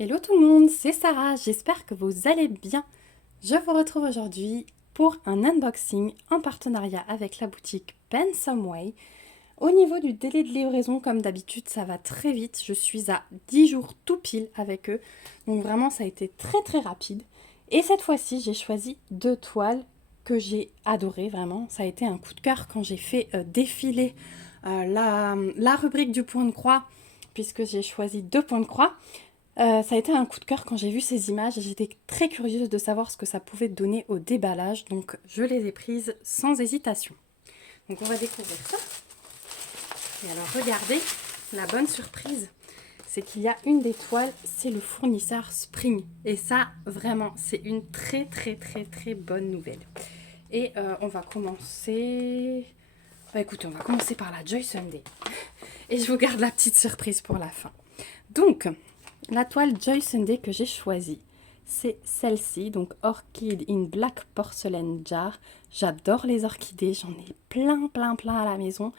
Hello tout le monde, c'est Sarah, j'espère que vous allez bien. Je vous retrouve aujourd'hui pour un unboxing en partenariat avec la boutique Ben Someway. Au niveau du délai de livraison, comme d'habitude, ça va très vite. Je suis à 10 jours tout pile avec eux. Donc vraiment, ça a été très très rapide. Et cette fois-ci, j'ai choisi deux toiles que j'ai adorées, vraiment. Ça a été un coup de cœur quand j'ai fait défiler la rubrique du point de croix, puisque j'ai choisi deux points de croix. Ça a été un coup de cœur quand j'ai vu ces images et j'étais très curieuse de savoir ce que ça pouvait donner au déballage, donc je les ai prises sans hésitation. Donc on va découvrir ça. Et alors regardez, la bonne surprise, c'est qu'il y a une des toiles, c'est le fournisseur Spring. Et ça, vraiment, c'est une très très très très bonne nouvelle. Et on va commencer... Bah écoutez, on va commencer par la Joy Sunday. Et je vous garde la petite surprise pour la fin. Donc, la toile Joy Sunday que j'ai choisie, c'est celle-ci, donc Orchid in Black Porcelain Jar. J'adore les orchidées, j'en ai plein à la maison.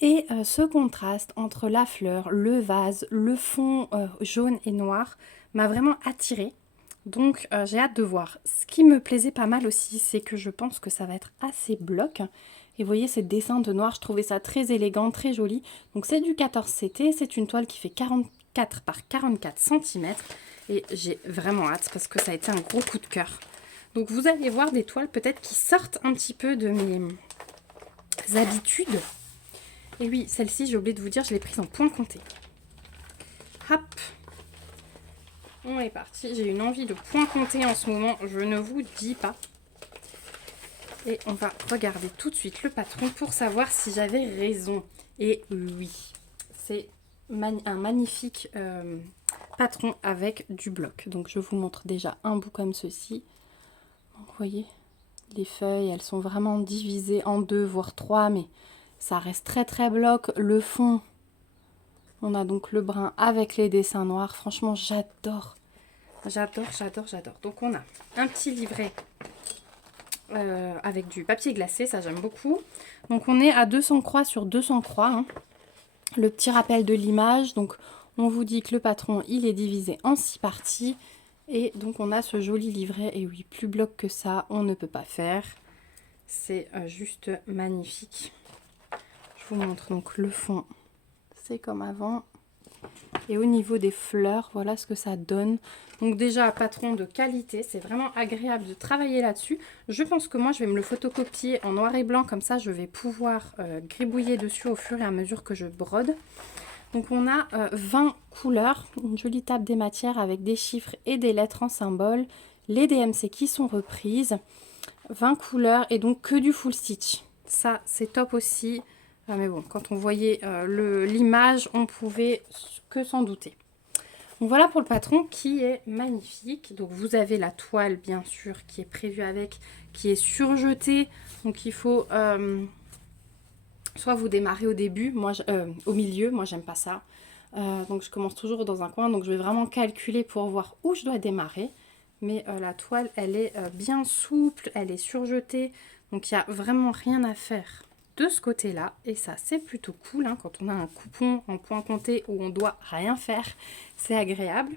Et ce contraste entre la fleur, le vase, le fond jaune et noir m'a vraiment attirée. Donc j'ai hâte de voir. Ce qui me plaisait pas mal aussi, c'est que je pense que ça va être assez bloc. Et vous voyez ces dessins de noir, je trouvais ça très élégant, très joli. Donc c'est du 14CT, c'est une toile qui fait 44 par 44 cm. Et j'ai vraiment hâte parce que ça a été un gros coup de cœur. Donc vous allez voir des toiles peut-être qui sortent un petit peu de mes habitudes. Et oui, celle-ci, j'ai oublié de vous dire, je l'ai prise en point compté. Hop, on est parti. J'ai une envie de point compté en ce moment, je ne vous dis pas. Et on va regarder tout de suite le patron pour savoir si j'avais raison. Et oui, c'est un magnifique patron avec du bloc. Donc je vous montre déjà un bout comme ceci. Donc, vous voyez, les feuilles, elles sont vraiment divisées en deux, voire trois, mais ça reste très bloc. Le fond, on a donc le brun avec les dessins noirs. Franchement, j'adore. Donc on a un petit livret avec du papier glacé, ça j'aime beaucoup. Donc on est à 200 croix sur 200 croix. Hein. Le petit rappel de l'image. Donc on vous dit que le patron, il est divisé en 6 parties. Et donc on a ce joli livret. Et oui, plus bloc que ça, on ne peut pas faire. C'est juste magnifique. Je vous montre donc le fond. C'est comme avant. Et au niveau des fleurs, voilà ce que ça donne. Donc déjà, patron de qualité, c'est vraiment agréable de travailler là-dessus. Je pense que moi, je vais me le photocopier en noir et blanc, comme ça, je vais pouvoir gribouiller dessus au fur et à mesure que je brode. Donc on a 20 couleurs, une jolie table des matières avec des chiffres et des lettres en symbole, les DMC qui sont reprises, 20 couleurs et donc que du full stitch. Ça, c'est top aussi. Ah, mais bon, quand on voyait l'image, on pouvait que s'en douter. Donc voilà pour le patron qui est magnifique. Donc vous avez la toile bien sûr qui est prévue avec, qui est surjetée. Donc il faut soit vous démarrer au début, moi au milieu, moi j'aime pas ça. Donc je commence toujours dans un coin, donc je vais vraiment calculer pour voir où je dois démarrer. Mais la toile elle est bien souple, elle est surjetée, donc il n'y a vraiment rien à faire de ce côté-là. Et ça c'est plutôt cool, hein, quand on a un coupon en point compté où on doit rien faire, c'est agréable.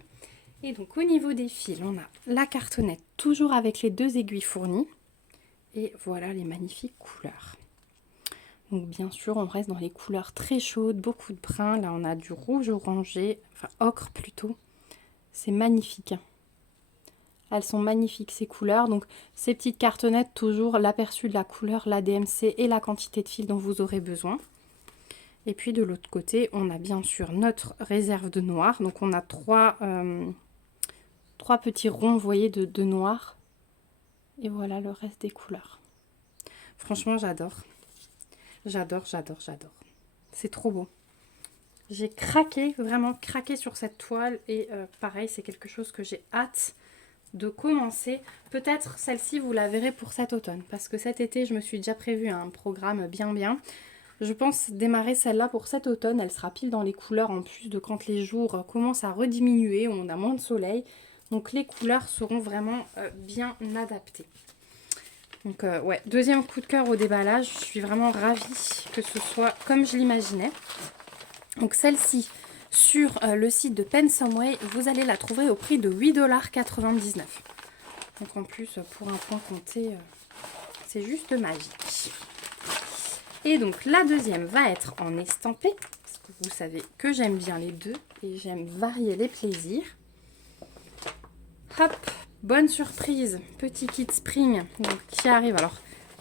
Et donc au niveau des fils, on a la cartonnette toujours avec les deux aiguilles fournies. Et voilà les magnifiques couleurs. Donc bien sûr, on reste dans les couleurs très chaudes, beaucoup de brun. Là, on a du rouge orangé, enfin ocre plutôt. C'est magnifique. Elles sont magnifiques ces couleurs. Donc ces petites cartonnettes, toujours l'aperçu de la couleur, la DMC et la quantité de fil dont vous aurez besoin. Et puis de l'autre côté, on a bien sûr notre réserve de noir. Donc on a trois petits ronds, vous voyez, de noir. Et voilà le reste des couleurs. Franchement, j'adore. J'adore. C'est trop beau. J'ai craqué, vraiment craqué sur cette toile. Et pareil, c'est quelque chose que j'ai hâte de commencer. Peut-être celle-ci, vous la verrez pour cet automne. Parce que cet été, je me suis déjà prévu un programme bien. Je pense démarrer celle-là pour cet automne. Elle sera pile dans les couleurs en plus de quand les jours commencent à rediminuer. On a moins de soleil. Donc les couleurs seront vraiment bien adaptées. Donc ouais, deuxième coup de cœur au déballage. Je suis vraiment ravie que ce soit comme je l'imaginais. Donc celle-ci, sur le site de Pensomeway, vous allez la trouver au prix de 8,99 $. Donc en plus, pour un point compté, c'est juste magique. Et donc la deuxième va être en estampé, parce que vous savez que j'aime bien les deux et j'aime varier les plaisirs. Hop, bonne surprise, petit kit spring donc, qui arrive. Alors,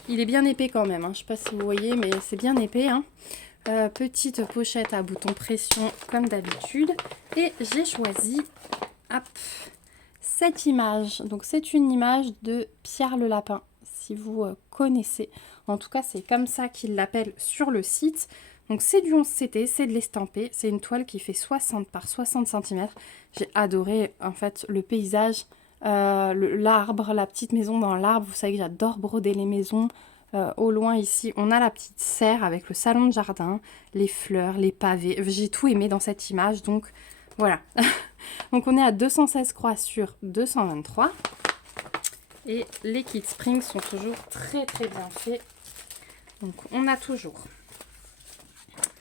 il est bien épais quand même, hein. Je ne sais pas si vous voyez, mais c'est bien épais. Hein. Petite pochette à bouton pression comme d'habitude. Et j'ai choisi hop, cette image. Donc, c'est une image de Pierre le Lapin, si vous connaissez. En tout cas, c'est comme ça qu'il l'appelle sur le site. Donc, c'est du 11CT, c'est de l'estampé. C'est une toile qui fait 60 par 60 cm. J'ai adoré, en fait, le paysage, l'arbre, la petite maison dans l'arbre. Vous savez que j'adore broder les maisons. Au loin, ici, on a la petite serre avec le salon de jardin, les fleurs, les pavés. J'ai tout aimé dans cette image, donc voilà. Donc, on est à 216 croix sur 223. Et les kits spring sont toujours très, très bien faits. Donc, on a toujours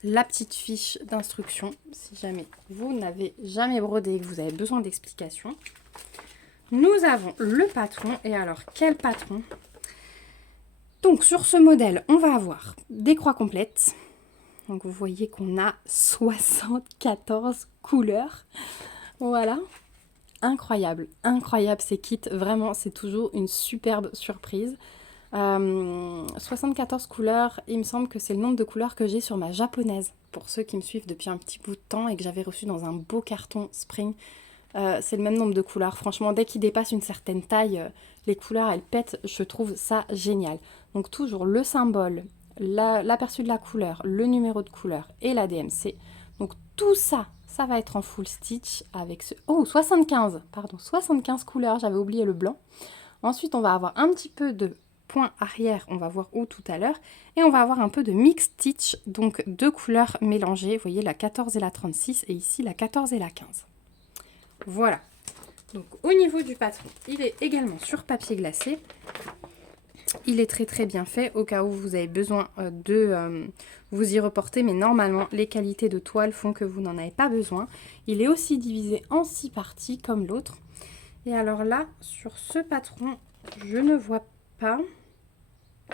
la petite fiche d'instruction, si jamais vous n'avez jamais brodé et que vous avez besoin d'explications. Nous avons le patron. Et alors, quel patron? Donc, sur ce modèle, on va avoir des croix complètes. Donc, vous voyez qu'on a 74 couleurs. Voilà. Incroyable, incroyable ces kits. Vraiment, c'est toujours une superbe surprise. 74 couleurs, il me semble que c'est le nombre de couleurs que j'ai sur ma japonaise. Pour ceux qui me suivent depuis un petit bout de temps et que j'avais reçu dans un beau carton spring. C'est le même nombre de couleurs. Franchement, dès qu'il dépasse une certaine taille, les couleurs, elles pètent. Je trouve ça génial. Donc toujours le symbole, l'aperçu de la couleur, le numéro de couleur et la DMC. Donc tout ça, ça va être en full stitch avec ce... Oh, 75, pardon, 75 couleurs, j'avais oublié le blanc. Ensuite, on va avoir un petit peu de point arrière, on va voir où tout à l'heure. Et on va avoir un peu de mix stitch, donc deux couleurs mélangées. Vous voyez la 14 et la 36 et ici la 14 et la 15. Voilà. Donc au niveau du patron, il est également sur papier glacé. Il est très très bien fait au cas où vous avez besoin de vous y reporter. Mais normalement, les qualités de toile font que vous n'en avez pas besoin. Il est aussi divisé en 6 parties comme l'autre. Et alors là, sur ce patron, je ne vois pas...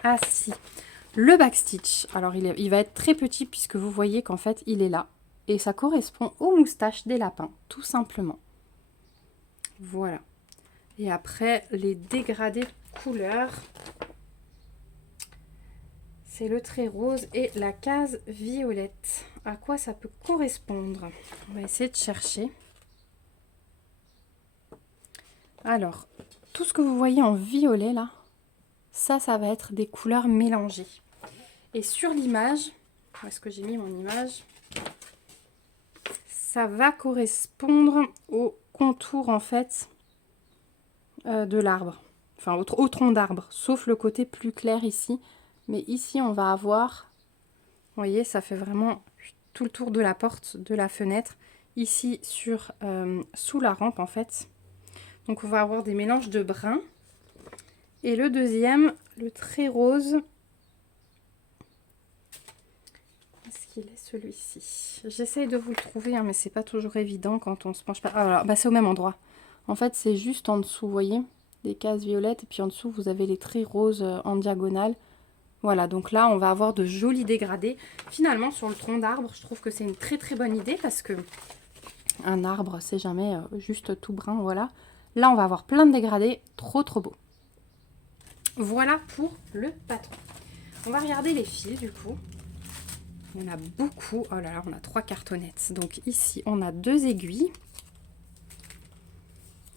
Ah si, le backstitch. Alors il va être très petit puisque vous voyez qu'en fait, il est là. Et ça correspond aux moustaches des lapins, tout simplement. Voilà. Et après, les dégradés de couleurs, c'est le trait rose et la case violette. À quoi ça peut correspondre? On va essayer de chercher. Alors, tout ce que vous voyez en violet là, ça va être des couleurs mélangées. Et sur l'image, où est-ce que j'ai mis mon image? Ça va correspondre au contour en fait de l'arbre, enfin au tronc d'arbre, sauf le côté plus clair ici. Mais ici, on va avoir, vous voyez, ça fait vraiment tout le tour de la porte, de la fenêtre. Ici, sous la rampe, en fait. Donc, on va avoir des mélanges de bruns. Et le deuxième, le trait rose. Est-ce qu'il est celui-ci? J'essaye de vous le trouver, hein, mais c'est pas toujours évident quand on se penche pas. Ah, alors, bah, c'est au même endroit. En fait, c'est juste en dessous, vous voyez, des cases violettes. Et puis en dessous, vous avez les traits roses en diagonale. Voilà, donc là, on va avoir de jolis dégradés. Finalement, sur le tronc d'arbre, je trouve que c'est une très très bonne idée parce que un arbre, c'est jamais juste tout brun, voilà. Là, on va avoir plein de dégradés, trop trop beau. Voilà pour le patron. On va regarder les fils, du coup. On a beaucoup. Oh là là, on a 3 cartonnettes. Donc ici, on a 2 aiguilles.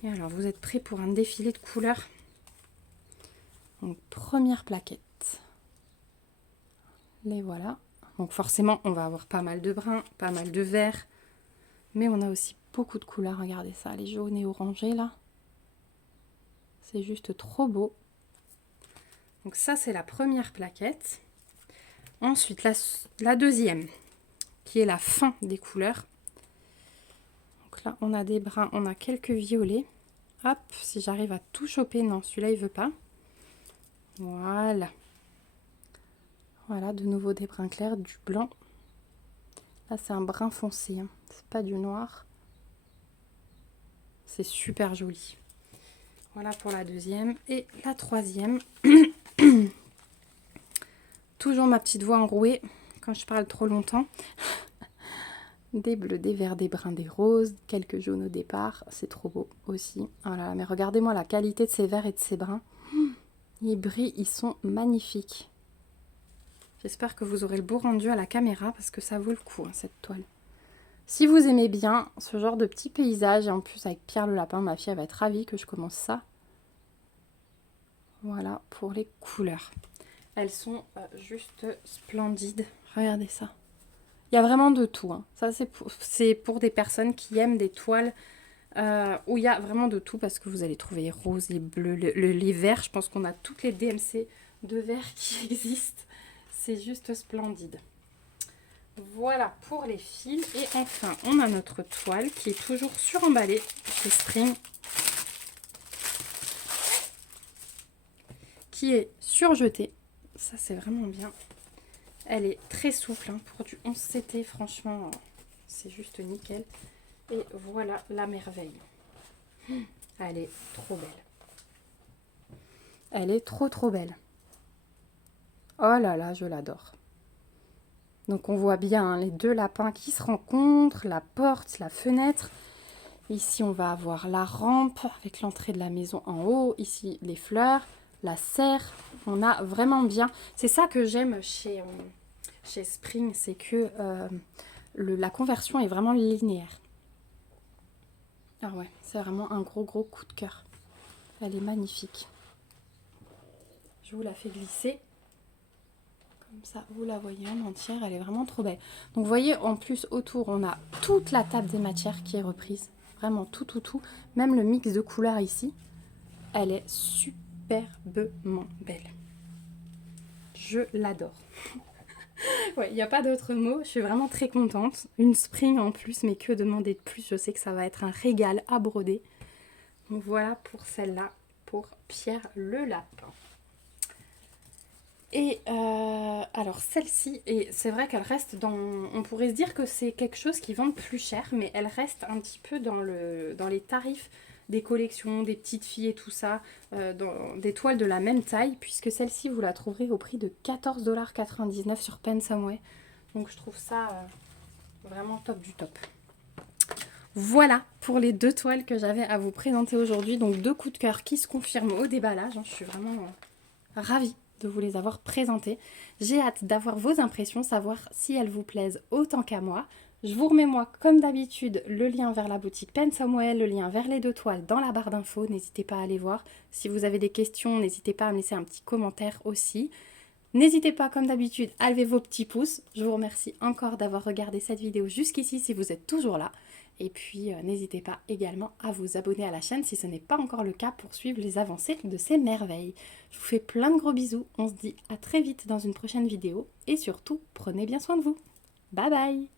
Et alors, vous êtes prêts pour un défilé de couleurs? Donc, première plaquette. Les voilà. Donc forcément, on va avoir pas mal de brun, pas mal de vert. Mais on a aussi beaucoup de couleurs. Regardez ça, les jaunes et orangés là. C'est juste trop beau. Donc ça, c'est la première plaquette. Ensuite, la deuxième, qui est la fin des couleurs. Donc là, on a des bruns, on a quelques violets. Hop, si j'arrive à tout choper. Non, celui-là, il veut pas. Voilà. Voilà, de nouveau des bruns clairs, du blanc, Là, c'est un brun foncé, hein. C'est pas du noir. C'est super joli. Voilà pour la deuxième. Et la troisième. Toujours ma petite voix enrouée quand je parle trop longtemps. Des bleus, des verts, des bruns, des roses, quelques jaunes au départ. C'est trop beau aussi. Oh là là, mais regardez-moi la qualité de ces verts et de ces bruns. Ils brillent, ils sont magnifiques. J'espère que vous aurez le beau rendu à la caméra parce que ça vaut le coup, hein, cette toile. Si vous aimez bien ce genre de petit paysage, et en plus avec Pierre le lapin, ma fille elle va être ravie que je commence ça. Voilà pour les couleurs. Elles sont juste splendides. Regardez ça. Il y a vraiment de tout, hein. Ça, c'est pour des personnes qui aiment des toiles où il y a vraiment de tout parce que vous allez trouver les roses, les bleus, les verts. Je pense qu'on a toutes les DMC de verts qui existent. C'est juste splendide. Voilà pour les fils. Et enfin, on a notre toile qui est toujours suremballée chez Spring. Qui est surjetée. Ça, c'est vraiment bien. Elle est très souple, hein, pour du 11 CT, franchement, c'est juste nickel. Et voilà la merveille. Elle est trop belle. Elle est trop belle. Oh là là, je l'adore. Donc on voit bien, hein, les deux lapins qui se rencontrent, la porte, la fenêtre. Ici, on va avoir la rampe avec l'entrée de la maison en haut. Ici, les fleurs, la serre. On a vraiment bien... C'est ça que j'aime chez Spring, c'est que la conversion est vraiment linéaire. Ah ouais, c'est vraiment un gros coup de cœur. Elle est magnifique. Je vous la fais glisser. Comme ça, vous la voyez en entière. Elle est vraiment trop belle. Donc, vous voyez, en plus, autour, on a toute la table des matières qui est reprise. Vraiment tout. Même le mix de couleurs ici. Elle est superbement belle. Je l'adore. Ouais, il n'y a pas d'autre mot. Je suis vraiment très contente. Une Spring en plus, mais que demander de plus? Je sais que ça va être un régal à broder. Donc voilà pour celle-là, pour Pierre le lapin. Et alors celle-ci, et c'est vrai qu'elle reste dans... On pourrait se dire que c'est quelque chose qui vend plus cher, mais elle reste un petit peu dans les tarifs des collections, des petites filles et tout ça, dans des toiles de la même taille, puisque celle-ci, vous la trouverez au prix de 14,99 $ sur Pensumway. Donc je trouve ça vraiment top du top. Voilà pour les deux toiles que j'avais à vous présenter aujourd'hui. Donc deux coups de cœur qui se confirment au déballage. Je suis vraiment ravie de vous les avoir présentées. J'ai hâte d'avoir vos impressions, savoir si elles vous plaisent autant qu'à moi. Je vous remets moi, comme d'habitude, le lien vers la boutique Pensumway, le lien vers les deux toiles dans la barre d'infos. N'hésitez pas à aller voir. Si vous avez des questions, n'hésitez pas à me laisser un petit commentaire aussi. N'hésitez pas, comme d'habitude, à lever vos petits pouces. Je vous remercie encore d'avoir regardé cette vidéo jusqu'ici si vous êtes toujours là. Et puis, n'hésitez pas également à vous abonner à la chaîne si ce n'est pas encore le cas pour suivre les avancées de ces merveilles. Je vous fais plein de gros bisous. On se dit à très vite dans une prochaine vidéo. Et surtout, prenez bien soin de vous. Bye bye!